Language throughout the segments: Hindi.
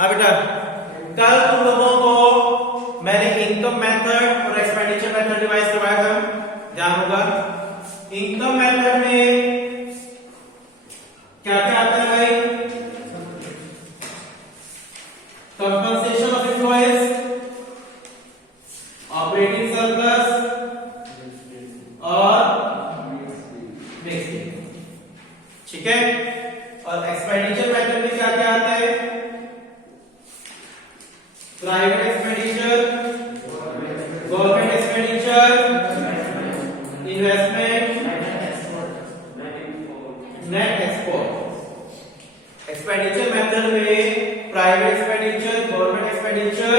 हाँ बेटा, कल तुम लोगों को मैंने इनकम मेथड और एक्सपेंडिचर मेथड रिवाइज करवाया था, ध्यान होगा। इनकम मेथड में क्या क्या आता है भाई? Compensation of employees, operating surplus और मिक्सिंग, ठीक है। और एक्सपेंडिचर मेथड में क्या क्या आता है? Private expenditure, government expenditure, investment, net export. Expenditure method में प्राइवेट एक्सपेंडिचर, गवर्नमेंट एक्सपेंडिचर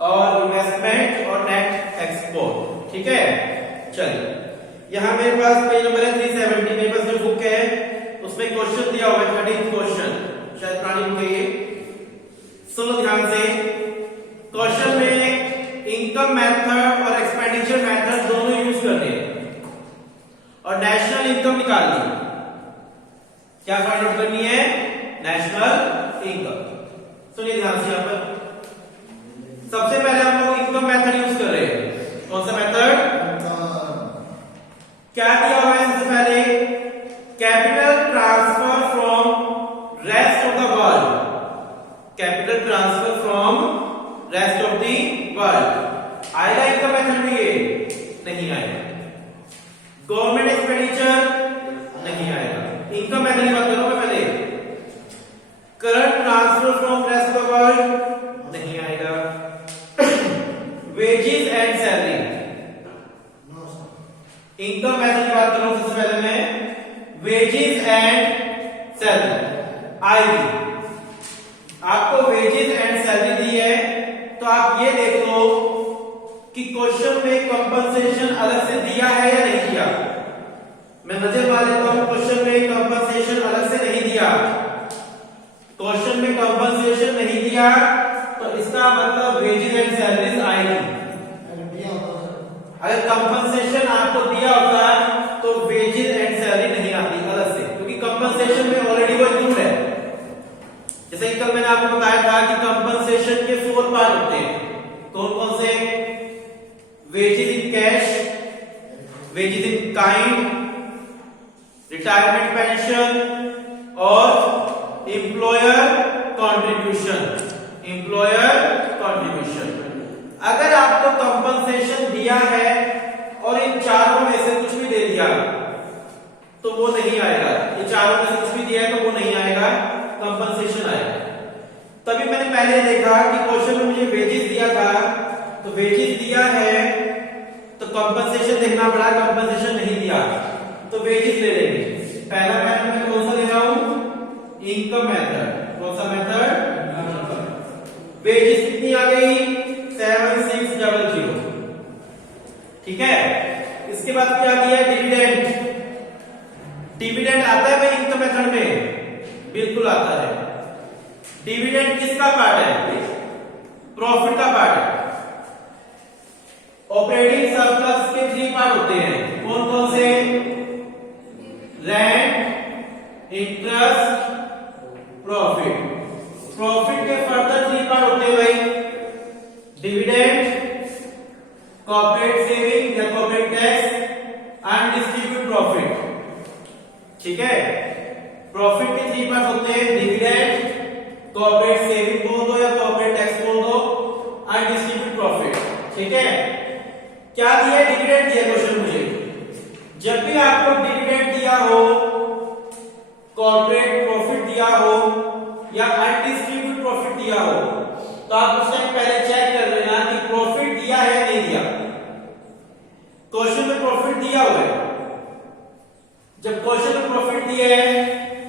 और इन्वेस्टमेंट और नेट एक्सपोर्ट, ठीक है। चलिए, यहां मेरे पास पेज नंबर है 370, मेरे पास जो बुक है उसमें क्वेश्चन दिया हुआ है 13th क्वेश्चन, शायद पुरानी बुक है ये। सुनो ध्यान से, क्वेश्चन में इनकम मेथड और एक्सपेंडिचर मेथड दोनों यूज करने हैं और नेशनल इनकम निकालनी है। क्या फाइंड आउट करनी है? National income. सुनिए ध्यान से, यहां पर सबसे पहले हम लोग इनकम मेथड यूज कर रहे हैं। कौन सा मेथड? क्या दिया हुआ है सबसे पहले? Capital transfer from rest of the world, capital transfer from rest of the world. आएगा इनकम मेथड में? ये नहीं आएगा। गवर्नमेंट एक्सपेंडिचर नहीं आएगा। इनकम मेथड की बात करो मैं पहले। Current transfer from rest of the world नहीं आएगा। Wages and salary, income method की बात करूं सबसे पहले मैं, वेजेस एंड सैलरी आएगी। आपको वेजेस एंड सैलरी दी है तो आप ये देख लो कि क्वेश्चन में कंपनसेशन अलग से दिया है या नहीं दिया। मैं नजर मार लेता हूं, क्वेश्चन में कंपनसेशन अलग से नहीं दिया। क्वेश्चन में कंपनसेशन नहीं दिया तो इसका मतलब वेजेस एंड सैलरीज आएगी। अगर कंपनसेशन आपको दिया होता तो वेजेस एंड सैलरी नहीं आती अलग से, क्योंकि कंपनसेशन में ऑलरेडी वो इंक्लूड है। जैसे कि कल मैंने आपको बताया था कि कंपनसेशन के 4 पार्ट होते हैं। कौन कौन से? Wages in cash, wages in kind, retirement pension और एम्प्लॉयर कंट्रीब्यूशन। Employer contribution. अगर आपको कंपनसेशन दिया है और इन चारों में से कुछ भी दे दिया तो वो नहीं आएगा। ये चारों में से कुछ भी दिया है तो वो नहीं आएगा, कंपनसेशन आएगा। तभी मैंने पहले देखा कि क्वेश्चन में मुझे वेजेस दिया था, तो वेजेस दिया है तो कंपनसेशन देखना पड़ा, कंपनसेशन नहीं दिया तो वेजेस ले लेंगे। पहला मेथड में कौन सा ले रहा हूं? Income method. कौन सा मेथड? वेजेस कितनी आ गई? 7600, ठीक है। इसके बाद क्या दिया? डिविडेंड। डिविडेंड आता है भाई इनकम मेथड में? बिल्कुल आता है। डिविडेंड किसका पार्ट है? प्रॉफिट का पार्ट है। ऑपरेटिंग सरप्लस के 3 पार्ट होते हैं। कौन कौन से? Rent, interest, profit. प्रॉफिट के फर्दर 3 पार्ट होते हैं भाई। डिविडेंड, कॉर्पोरेट सेविंग या कॉर्पोरेट टैक्स, अनडिस्ट्रीब्यूटेड प्रॉफिट, ठीक है। प्रॉफिट के 3 पार्ट होते हैं। डिविडेंड, कॉर्पोरेट सेविंग बोल दो या कॉर्पोरेट टैक्स बोल दो, अनडिस्ट्रीब्यूटेड प्रॉफिट, ठीक है। क्या दिया? डिविडेंड दिया क्वेश्चन मुझे। जब भी आपको डिविडेंड दिया हो, कॉर्पोरेट प्रॉफिट दिया हो या अनडिस्ट्रीब्यूटेड प्रॉफिट दिया हो तो आप उस टाइम पहले चेक कर लेना कि प्रॉफिट दिया है या नहीं दिया। क्वेश्चन में प्रॉफिट दिया हुआ है। जब क्वेश्चन में प्रॉफिट दिया है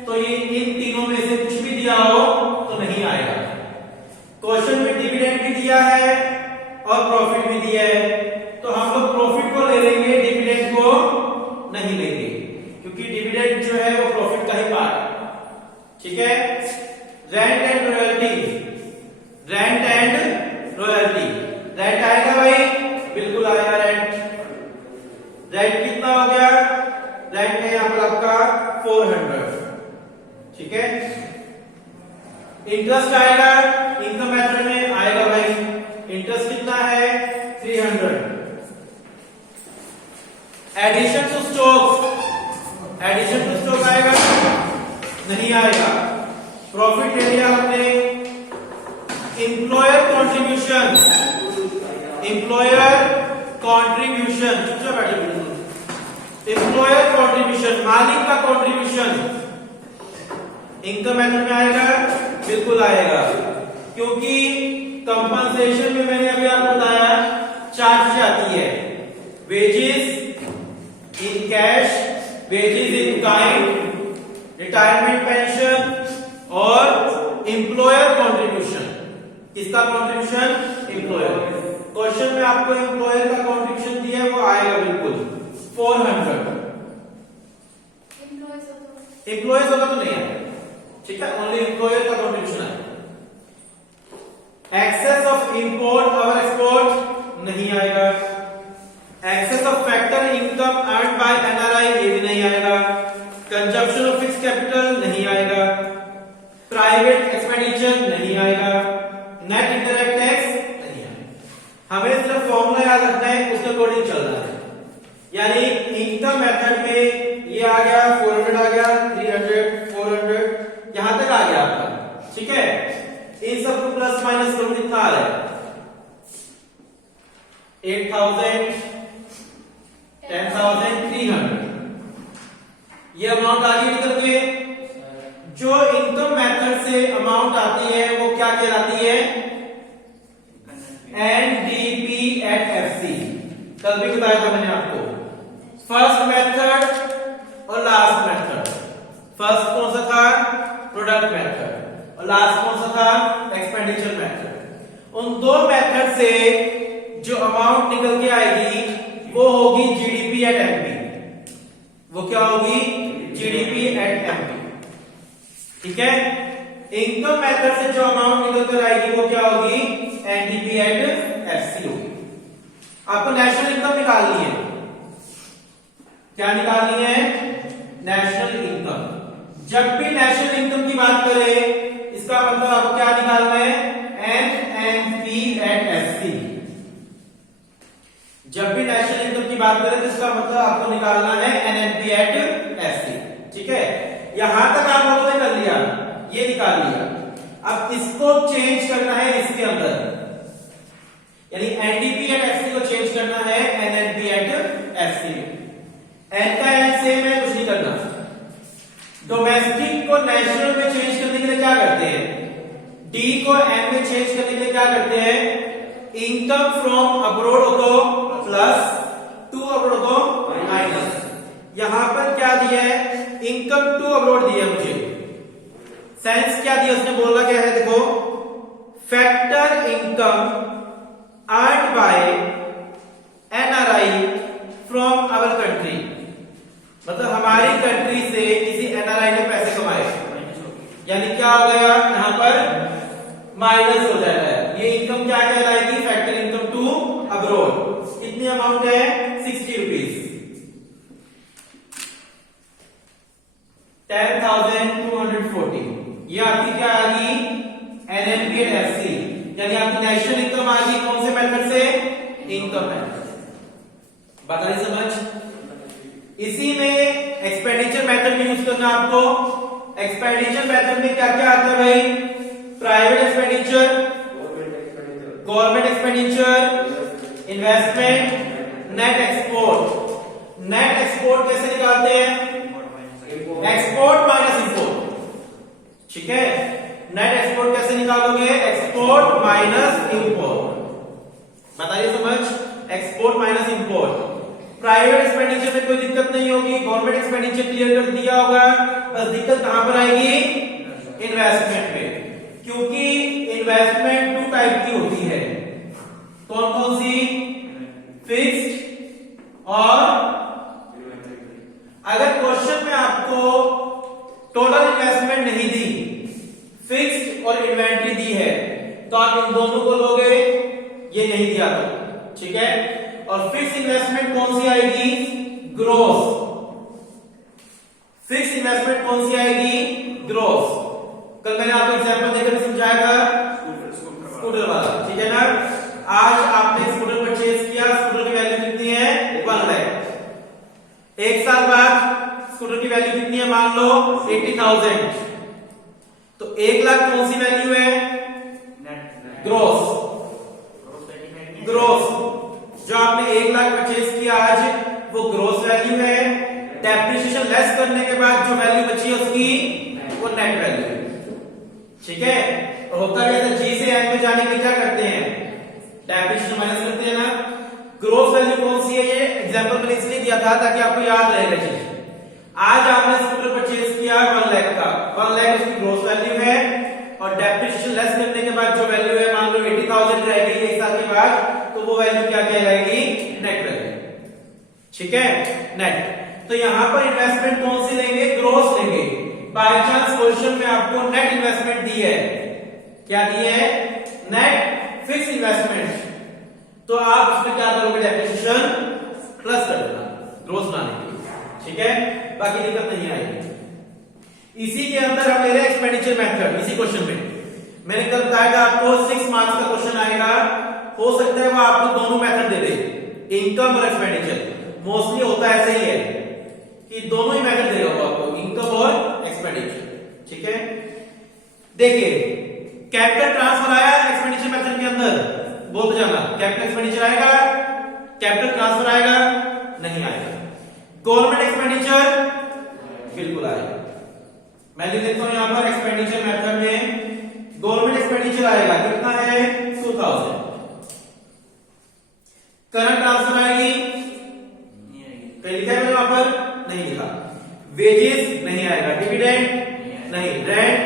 तो ये इन तीनों में से कुछ भी दिया हो तो नहीं आएगा। क्वेश्चन में डिविडेंड भी दिया है और प्रॉफिट भी दिया है तो हम लोग प्रॉफिट को ले लेंगे, डिविडेंड को नहीं लेंगे, क्योंकि डिविडेंड जो है वो प्रॉफिट का ही पार्ट, ठीक है। Rent and royalty, rent and royalty, rent आएगा भाई? बिल्कुल आएगा रेंट। रेंट कितना हो गया? रेंट है यहां पर आपका 400, ठीक है। इंटरेस्ट आएगा इनकम मेथड में आएगा भाई, इंटरेस्ट कितना है 300। Addition to stock, addition to stock आएगा नहीं आएगा। प्रॉफिट ले लिया हमने। एम्प्लॉयर कंट्रीब्यूशन, एम्प्लॉयर कंट्रीब्यूशन, चुपचाप बैठे। एम्प्लॉयर कंट्रीब्यूशन, मालिक का कंट्रीब्यूशन इनकम मेथड में आएगा, बिल्कुल आएगा, क्योंकि कंपनसेशन में मैंने अभी आपको बताया चार चीजें आती है, wages in cash, wages in kind, retirement pension और एम्प्लॉयर कंट्रीब्यूशन। किसका कंट्रीब्यूशन? एम्प्लॉयर। क्वेश्चन में आपको एम्प्लॉयर का कंट्रीब्यूशन दिया है, वो आएगा बिल्कुल 400। एम्प्लॉयज होगा तो नहीं आएगा, ठीक है, ओनली एम्प्लॉयर का कंट्रीब्यूशन आएगा। एक्सेस ऑफ इंपोर्ट और एक्सपोर्ट नहीं आएगा। Excess of factor income earned by NRI, ये भी नहीं आएगा। कंजप्शन ऑफ फिक्स कैपिटल नहीं आएगा। प्राइवेट एक्सपेंडिचर नहीं आएगा। नेट इंटरनेट टैक्स नहीं आएगा। हमें सिर्फ फॉर्मूला याद रखना है, उसके अकॉर्डिंग चलना है। यानी इनकम मेथड में ये आ गया 400 आ गया, 300, 400 यहां तक आ गया आपका, ठीक है। इन सबको प्लस माइनस करो, कितना आ रहा है? 8000, 10,300। ये अमाउंट आ गई निकल के। जो इनकम मेथड से अमाउंट आती है वो क्या कहलाती है? NDP at FC. कल भी बताया था मैंने आपको, फर्स्ट मेथड और लास्ट मेथड। फर्स्ट कौन सा था? Product method. और लास्ट कौन सा था? Expenditure method. उन दो मेथड से जो अमाउंट निकल के आएगी वो होगी जीडीपी एट एमपी। वो क्या होगी? जीडीपी एट एमपी, ठीक है। इनकम मेथड से जो अमाउंट निकल कर आएगी वो क्या होगी? एनडीपी एट एफसी होगी। आपको नेशनल इनकम निकालनी है। क्या निकालनी है? National income. जब भी नेशनल इनकम की बात करें, इसका मतलब आपको क्या निकालना है? NNP at FC. जब भी नेशनल इनकम की बात करें तो इसका मतलब आपको निकालना है एनएनपी एट एफसी, ठीक है। यहां तक आप लोगों ने कर लिया, ये निकाल लिया। अब इसको चेंज करना है इसके अंदर, यानी एनडीपी एट एफसी को चेंज करना है एनएनपी एट एफसी में। एन का एन सेम है, कुछ नहीं करना। डोमेस्टिक को नेशनल में चेंज करने के लिए क्या करते हैं? डी को एम में चेंज करने के लिए क्या करते हैं? इनकम फ्रॉम अब्रोड को प्लस, टू अब्रोड को माइनस। यहां पर क्या दिया है? इनकम टू अब्रोड दिया मुझे। सेंस क्या दिया उसने? बोला क्या है? देखो, factor income earned by NRI from our country. मतलब हमारी कंट्री से किसी एनआरआई ने पैसे कमाए, यानी क्या हो गया? यहां पर माइनस हो जाता है। ये इनकम क्या कहलाएगी? Factor income to abroad. कितनी अमाउंट है? 60 रुपीज। 10,240। ये आपकी क्या आ गई? एनएनपी एट एफसी, यानी आपकी नेशनल इनकम आ गई कौन से मेथड से? Income method. बात आ रही समझ? इसी में एक्सपेंडिचर मेथड में यूज करना आपको। एक्सपेंडिचर मेथड में क्या क्या आता है भाई? Private expenditure, government expenditure, investment, net export. Net export कैसे निकालते हैं? एक्सपोर्ट माइनस इंपोर्ट, ठीक है। नेट एक्सपोर्ट कैसे निकालोगे? Export minus import. बताइए समझ? Export minus import. Private expenditure में कोई दिक्कत नहीं होगी, गवर्नमेंट एक्सपेंडिचर क्लियर कर दिया होगा। बस दिक्कत कहां पर आएगी? इन्वेस्टमेंट में, क्योंकि इन्वेस्टमेंट टू टाइप की होती है। कौन कौन सी? फिक्स्ड और, अगर क्वेश्चन में आपको टोटल इन्वेस्टमेंट नहीं दी, फिक्स्ड और इन्वेंट्री दी है, तो आप इन दोनों को लोगे, ये नहीं दिया तो, ठीक है। और फिक्स इन्वेस्टमेंट कौन सी आएगी? ग्रोस। फिक्स इन्वेस्टमेंट कौन सी आएगी? ग्रोस। कल मैंने आपको एग्जांपल देकर समझाया था स्कूटर वाला, ठीक है ना। आज आपने स्कूटर परचेज किया, स्कूटर की वैल्यू कितनी है 1 लाख। एक साल बाद स्कूटर की वैल्यू कितनी है, मान लो 80,000। तो 1 लाख कौन सी वैल्यू है, ग्रोस। ग्रोस जो आपने 1 लाख परचेज किया आज, वो ग्रोस वैल्यू है। डेप्रिसिएशन लेस करने के बाद जो वैल्यू बची है उसकी, वो नेट वैल्यू है, ठीक है। और होता है जी से एन में जाने के लिए क्या करते हैं, डेप्रिसिएशन माइनस करते हैं ना। ग्रोस वैल्यू कौन सी है, ये एग्जांपल मैंने इसलिए दिया था ताकि आपको याद रहेगा चीज। आज आपने स्कूटर परचेज किया 1 लाख का, 1 लाख उसकी ग्रोस वैल्यू है, और डेप्रिसिएशन लेस करने के बाद जो वैल्यू है, मान लो 80,000 रह गई एक साल के बाद, तो वो वैल्यू क्या कहलाएगी, नेट वैल्यू, ठीक है, नेट। तो यहां पर इन्वेस्टमेंट कौन सी लेंगे, ग्रोस लेंगे। बाय चांस क्वेश्चन में आपको नेट इन्वेस्टमेंट दी है, क्या दी है, नेट फिक्स इन्वेस्टमेंट, तो आप उसमें क्या करोगे, डेप्रिसिएशन प्लस कर देना ग्रोस बनाने के लिए, ठीक है, बाकी दिक्कत नहीं आएगी। इसी के अंदर हम ले रहे हैं एक्सपेंडिचर मेथड। इसी क्वेश्चन में मैंने कल बताया था आपको 6 मार्क्स का क्वेश्चन आएगा, हो सकता है वो आपको दोनों मेथड दे दे, इनकम और एक्सपेंडिचर। मोस्टली होता ऐसे ही है कि दोनों ही मेथड देगा वो आपको, इनकम और एक्सपेंडिचर, ठीक है। देखिए कैपिटल ट्रांसफर आया एक्सपेंडिचर मेथड के अंदर, बोलते जाना, कैपिटल एक्सपेंडिचर आएगा, कैपिटल ट्रांसफर आएगा, नहीं आएगा। गवर्नमेंट एक्सपेंडिचर बिल्कुल आएगा। मैं लिख देता हूं यहां पर एक्सपेंडिचर मेथड में गवर्नमेंट एक्सपेंडिचर आएगा, कितना है 2000। करंट ट्रांसफर आएगी, कहीं लिखा है वहां पर, नहीं लिखा। वेजेस नहीं आएगा, डिविडेंड नहीं, rent,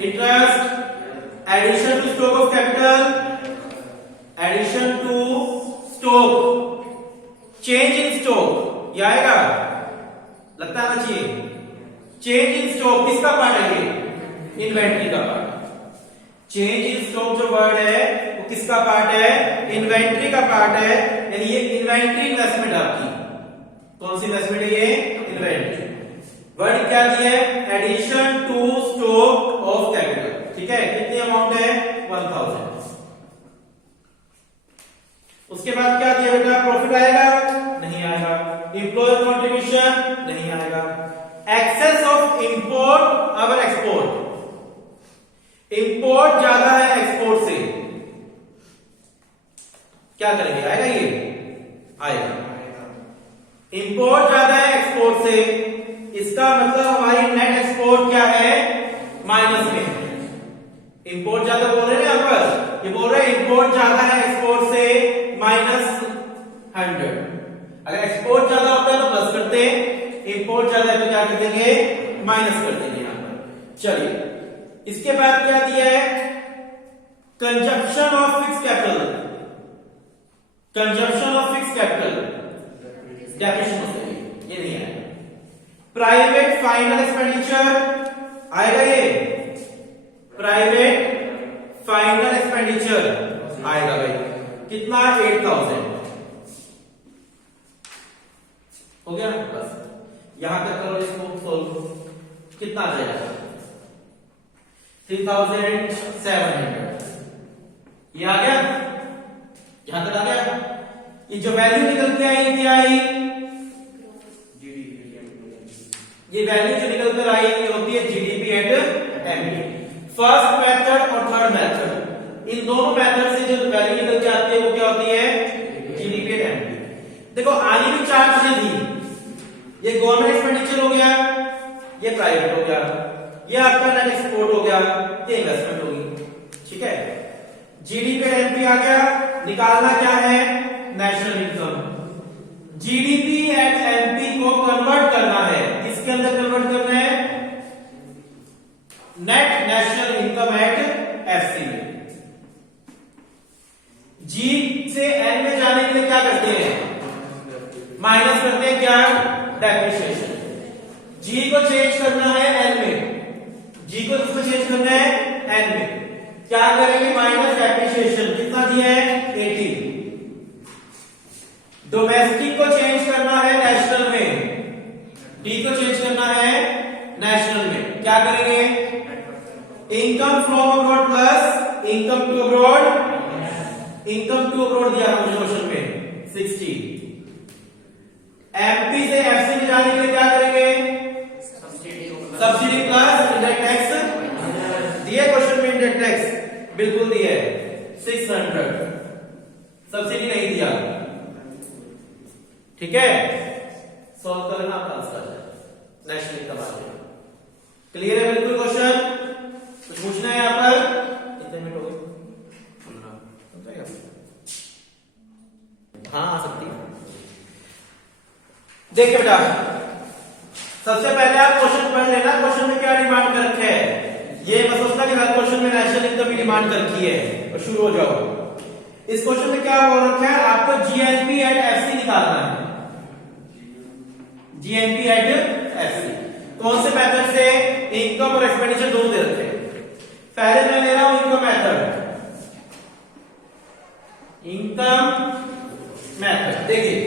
interest, addition to stock of capital, addition to stock, change in stock, ये आएगा, लगता आना चाहिए। चेंज इन स्टॉक किसका पार्ट है, ये इन्वेंट्री का पार्ट। चेंज इन स्टॉक जो वर्ड है वो किसका पार्ट है, इन्वेंट्री का पार्ट है, यानी ये इन्वेंट्री इन्वेस्टमेंट आपकी, कौन सी इन्वेस्टमेंट है ये, इन्वेंट्री। वर्ड क्या दिया है, addition to stock of capital, ठीक है, कितनी अमाउंट है 1000। उसके बाद क्या दिया बेटा, प्रॉफिट आएगा, नहीं आएगा। एम्प्लॉयर कंट्रीब्यूशन नहीं आएगा। एक्सेस ऑफ इंपोर्ट और एक्सपोर्ट, इंपोर्ट ज्यादा है एक्सपोर्ट से, क्या करेंगे, आएगा ये, आएगा। इंपोर्ट ज्यादा है एक्सपोर्ट से, इसका मतलब हमारी नेट एक्सपोर्ट क्या है, माइनस में। इंपोर्ट ज्यादा बोल रहे हैं यहां पर, ये बोल रहे हैं इंपोर्ट ज्यादा है एक्सपोर्ट से, -100। अगर एक्सपोर्ट ज्यादा होता है तो प्लस करते, इंपोर्ट ज्यादा है तो क्या कर देंगे, माइनस कर देंगे यहां पर। चलिए इसके बाद क्या दिया है, consumption of fix capital, consumption of fix capital, depreciation हो सकती, ये नहीं आएगा। प्राइवेट फाइनल एक्सपेंडिचर आएगा, ये प्राइवेट फाइनल एक्सपेंडिचर आएगा भाई, कितना 8000 हो गया, बस यहां तक करो इसको सोल्व, कितना आ जाएगा 3700, ये आ गया, यहां तक आ गया। ये जो वैल्यू निकल के आई क्या आई, ये वैल्यू जो निकल कर आई ये होती है GDP at MP. First method और थर्ड मेथड, इन दोनों मेथड से जो वैल्यू निकल के आती है वो क्या होती है, जीडीपी एट एमपी। देखो आनी भी चार चीजें थी, ये गवर्नमेंट एक्सपेंडिचर हो गया, ये प्राइवेट हो गया, ये आपका नेट एक्सपोर्ट हो गया, ये इन्वेस्टमेंट होगी, ठीक है। जीडीपी एट एमपी आ गया, निकालना क्या है, national income. GDP at MP को कन्वर्ट करना है, इसके अंदर कन्वर्ट करना है net national income eight FC में। जी से एन में जाने के लिए क्या करते हैं, माइनस करते हैं क्या, डेप्रिसिएशन। जी को चेंज करना है एन में, जी को किसको चेंज करना है, एन में, क्या करेंगे, माइनस डेप्रिसिएशन, कितना दिया है 80। डोमेस्टिक को चेंज करना है नेशनल में, डी को चेंज करना है नेशनल में, क्या करेंगे, from abroad plus income to abroad, income to abroad दिया मुझे क्वेश्चन में 60। एमपी से एफसी में जाने के लिए क्या करेंगे? सब्सिडी प्लस इंडायरेक्ट टैक्स दिए क्वेश्चन में, इंडायरेक्ट टैक्स बिल्कुल दिए 600, सब्सिडी नहीं दिया। ठीक है, सॉल्व करना आपका आंसर है नेशनल इनकम आ जाएगा। क्लियर है बिल्कुल क्वेश्चन? कुछ पूछना है यहाँ पर? कितने मिनट हो गए? हाँ आ सकती है। देखिए बेटा, सबसे पहले आप क्वेश्चन पढ़ लेना, क्वेश्चन में क्या डिमांड कर रखे है। ये मत सोचना कि हर क्वेश्चन में नेशनल इनकम की डिमांड कर रखी है और शुरू हो जाओ। इस क्वेश्चन में क्या बोल रखा है, आपको जीएनपी एट एफसी निकालना है। जीएनपी एट एफसी कौन से मेथड से? इनकम और एक्सपेंडिचर दोनों दे रखे हैं। पहले मैं ले रहा हूं इनकम मेथड, इनकम मेथड। देखिए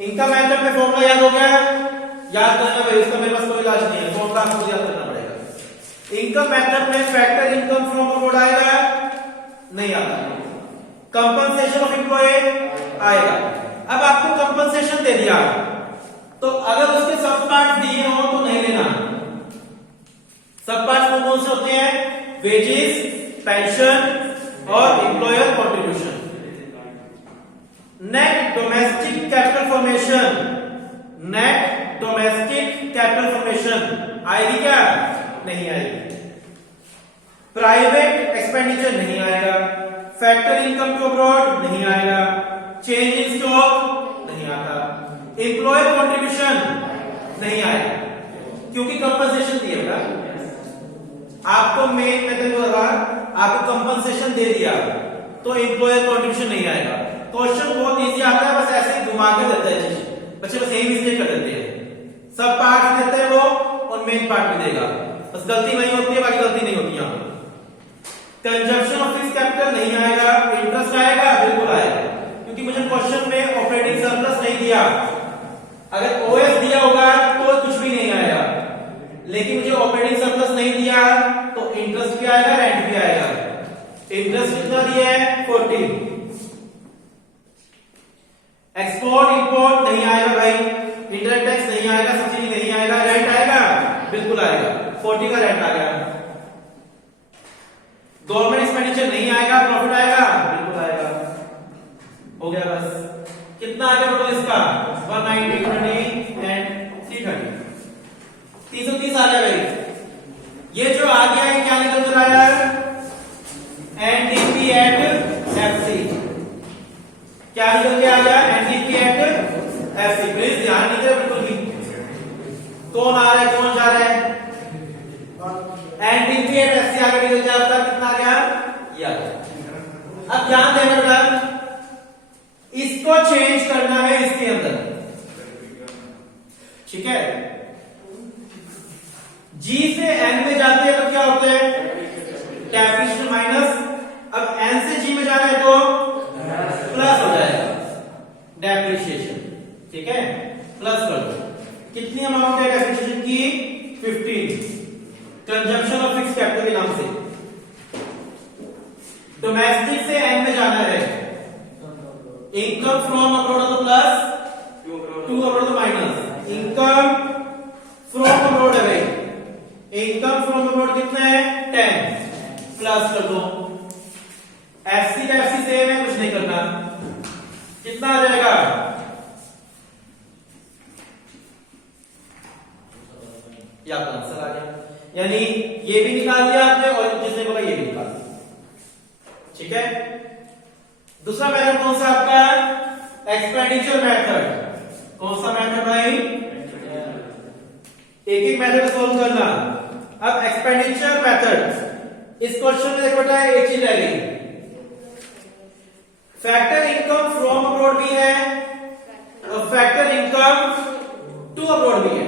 इनकम मेथड में फॉर्मूला याद हो गया? याद करना भाई, उसका मेरे पास कोई इलाज नहीं है, फॉर्मूला आपको याद करना पड़ेगा। इनकम मेथड में फैक्टर इनकम फ्रॉम अब्रॉड आएगा? नहीं आता। कंपनसेशन ऑफ एम्प्लॉय आएगा। अब आपको कंपनसेशन दे दिया, तो अगर उसके सब पार्ट दिए हो तो नहीं लेना। सब पार्ट कौन से होते हैं? वेजेस, पेंशन और employer contribution. Net domestic capital formation, net domestic capital formation आएगी क्या? नहीं आएगी। प्राइवेट एक्सपेंडिचर नहीं आएगा। फैक्टर इनकम टू अब्रॉड नहीं आएगा। चेंज इन स्टॉक नहीं आता। एम्प्लॉयर कॉन्ट्रीब्यूशन नहीं आएगा, क्योंकि कंपनसेशन दिएगा आपको। मेन मेथड होगा, आपको कंपनसेशन दे दिया तो एम्प्लॉयर कॉन्ट्रीब्यूशन नहीं आएगा। क्वेश्चन बहुत इजी आता है, बस ऐसे ही घुमा के देता है चीज, बच्चे बस यही मिस्टेक कर देते हैं। सब पार्ट देते हैं वो और मेन पार्ट भी देगा, बस गलती वही होती है, बाकी गलती नहीं होती यहाँ। कंजप्शन ऑफ फिक्स्ड कैपिटल नहीं आएगा। इंटरेस्ट आएगा? बिल्कुल आएगा, क्योंकि मुझे क्वेश्चन में ऑपरेटिंग सरप्लस नहीं दिया। अगर ओएस दिया होगा तो कुछ भी नहीं आएगा, लेकिन मुझे ऑपरेटिंग सरप्लस नहीं दिया तो इंटरेस्ट भी आएगा, रेंट भी आएगा। इंटरेस्ट कितना दिया है? 40। एक्सपोर्ट इंपोर्ट नहीं आएगा भाई, इंडायरेक्ट टैक्स नहीं आएगा, सब्सिडी नहीं आएगा। रेंट आएगा? बिल्कुल आएगा, 40 का रेंट आ गया। गवर्नमेंट एक्सपेंडिचर नहीं आएगा, प्रॉफिट आएगा? बिल्कुल आएगा। हो गया बस। कितना आ गया टोटल इसका? 190, 120 एंड 330, 330 आ गया भाई। ये जो आ गया है क्या निकल कर आया? NDP at FC. क्या निकल के आ गया? NDP at FC. प्लीज ध्यान दीजिए बिल्कुल भी, कौन आ रहा है कौन जा रहा है। एनडीपी एट एफसी आगे निकल जाता है, कितना आ गया? ये आ गया। अब ध्यान देना, इसको चेंज करना है इसके अंदर, ठीक है। जी से एन में जाती है तो क्या होता है? Depreciation minus. अब एन से जी में जाना है तो प्लस हो जाएगा डेप्रिसिएशन, ठीक है। प्लस कर दो। कितनी अमाउंट है डेप्रिसिएशन की? 15। कंजम्पशन ऑफ फिक्स्ड कैपिटल के नाम से। डोमेस्टिक से एन में जाना है, इनकम फ्रॉम अब्रॉड तो प्लस, टू अब्रॉड तो माइनस। इनकम फ्रॉम अब्रॉड है भाई, इनकम फ्रॉम अब्रॉड कितना है? 10 प्लस कर दो। एफसी का एफसी सेम है, कुछ नहीं करना। कितना आ जाएगा? ये आपका आंसर आ गया। यानी ये भी निकाल दिया आपने और जिसने बोला ये भी निकाल दिया, ठीक है। दूसरा मेथड कौन सा आपका? Expenditure method. कौन सा मेथड भाई? एक एक मेथड सोल्व करना। अब एक्सपेंडिचर मेथड, इस क्वेश्चन में देखो बेटा एक चीज रह गई, फैक्टर इनकम फ्रॉम अब्रॉड भी है और फैक्टर इनकम टू अब्रॉड भी है,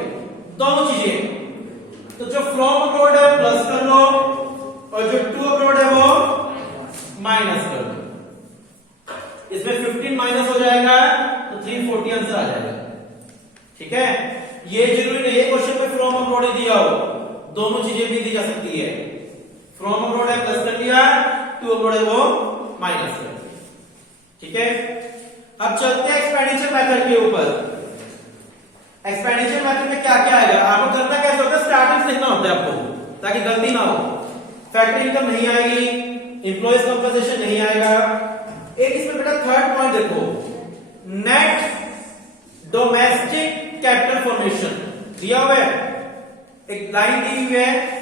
दोनों चीजें। तो जो फ्रॉम अब्रॉड है प्लस कर लो और जो टू अब्रॉड है वो माइनस कर लो। इसमें 15 माइनस हो जाएगा तो 340 आंसर आ जाएगा, ठीक है। ये जरूरी नहीं है क्वेश्चन में फ्रॉम अब्रॉड ही दिया हो, दोनों चीजें भी दी जा सकती है। फ्रॉम अब्रॉड है प्लस कर लिया, टू अब्रॉड है वो माइनस कर दिया। ठीक है, अब चलते हैं एक्सपेंडिचर मेथड के ऊपर। एक्सपेंडिचर मेथड में क्या क्या आएगा, आपको करना कैसे होता है, स्टार्टिंग से लिखना होता है आपको ताकि गलती ना हो। फैक्ट्री इनकम नहीं आएगी, एम्प्लॉयज कंपनसेशन नहीं आएगा। एक इसमें बेटा थर्ड पॉइंट देखो, नेट डोमेस्टिक कैपिटल फॉर्मेशन दिया हुआ है, एक लाइन दी हुई है,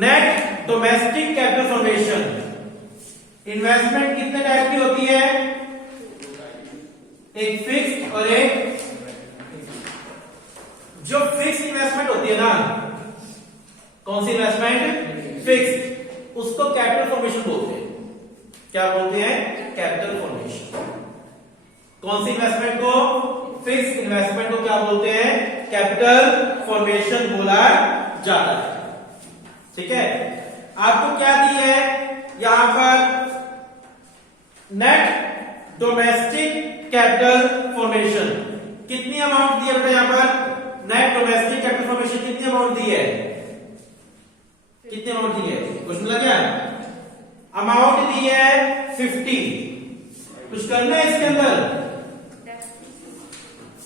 net domestic capital formation. Investment कितने टाइप की होती है, एक फिक्स्ड और एक, जो फिक्स इन्वेस्टमेंट होती है ना, कौन सी इन्वेस्टमेंट फिक्स, उसको कैपिटल फॉर्मेशन बोलते हैं। क्या बोलते हैं, कैपिटल फॉर्मेशन। कौन सी इन्वेस्टमेंट को, फिक्स इन्वेस्टमेंट को क्या बोलते हैं, कैपिटल फॉर्मेशन बोला जाता है। ठीक है, आपको क्या दी है यहां पर, नेट डोमेस्टिक कैपिटल फॉर्मेशन। कितनी अमाउंट दी है बेटा यहां पर, नेट डोमेस्टिक कैपिटल फॉर्मेशन कितनी अमाउंट दी है, कितनी अमाउंट दी है, कुछ मिला क्या, अमाउंट दी है 50। कुछ करना है इसके अंदर,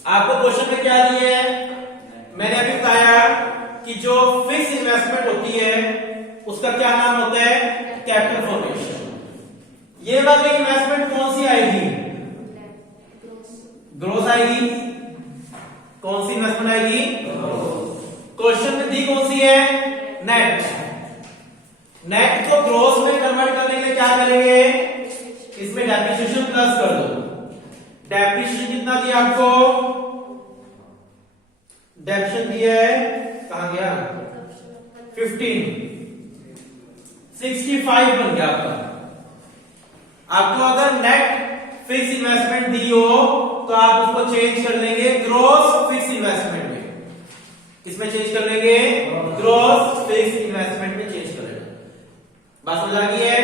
आपको क्वेश्चन में क्या दी है, मैंने अभी बताया कि जो फिक्स इन्वेस्टमेंट होती है उसका क्या नाम होता है, कैपिटल फॉर्मेशन। ये वाली इन्वेस्टमेंट कौन सी आएगी, ग्रोस आएगी। कौन सी इन्वेस्टमेंट आएगी, क्वेश्चन में दी कौन सी है, नेट। नेट को ग्रोस में कन्वर्ट करने के लिए क्या करेंगे, इसमें डेप्रिसिएशन प्लस कर दो। डेप्रिसिएशन कितना दिया आपको, डेप्रिसिएशन दिया है, कहां गया, 15, 65 बन गया आपका। आपको अगर नेट फिक्स इन्वेस्टमेंट दी हो तो आप उसको चेंज कर लेंगे ग्रोस फिक्स इन्वेस्टमेंट में। किसमें चेंज कर लेंगे, ग्रोस फिक्स इन्वेस्टमेंट में चेंज कर लेंगे। बात समझ आ गई है।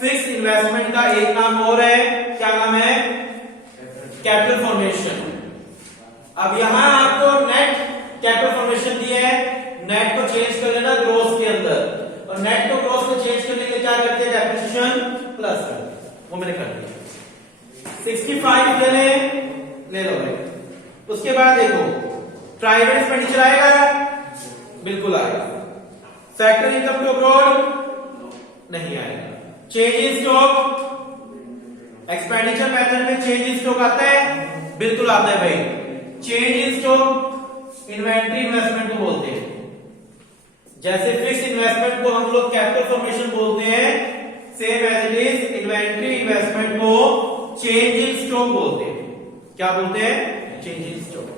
फिक्स इन्वेस्टमेंट का एक नाम और है, क्या नाम है, कैपिटल फॉर्मेशन। अब यहां आपको नेट कैपिटल फॉर्मेशन दी है, नेट को चेंज कर लेना ग्रोस के अंदर, और नेट को ग्रोस में चेंज करने के लिए क्या करते हैं, डेप्रिसिएशन प्लस कर दिया, वो मैंने कर दिया। 65 ले लो भाई। उसके बाद देखो प्राइवेट एक्सपेंडिचर आएगा, बिल्कुल आएगा। फैक्ट्री इनकम टू अब्रॉड नहीं आएगा। Change in stock, expenditure method में चेंज इन स्टॉक आता है, बिल्कुल आता है भाई। Change in stock inventory investment को बोलते हैं। जैसे फिक्स इन्वेस्टमेंट को हम लोग कैपिटल फॉर्मेशन बोलते हैं, same as it is inventory investment को चेंज इन स्टॉक बोलते हैं। क्या बोलते हैं, चेंज इन स्टॉक।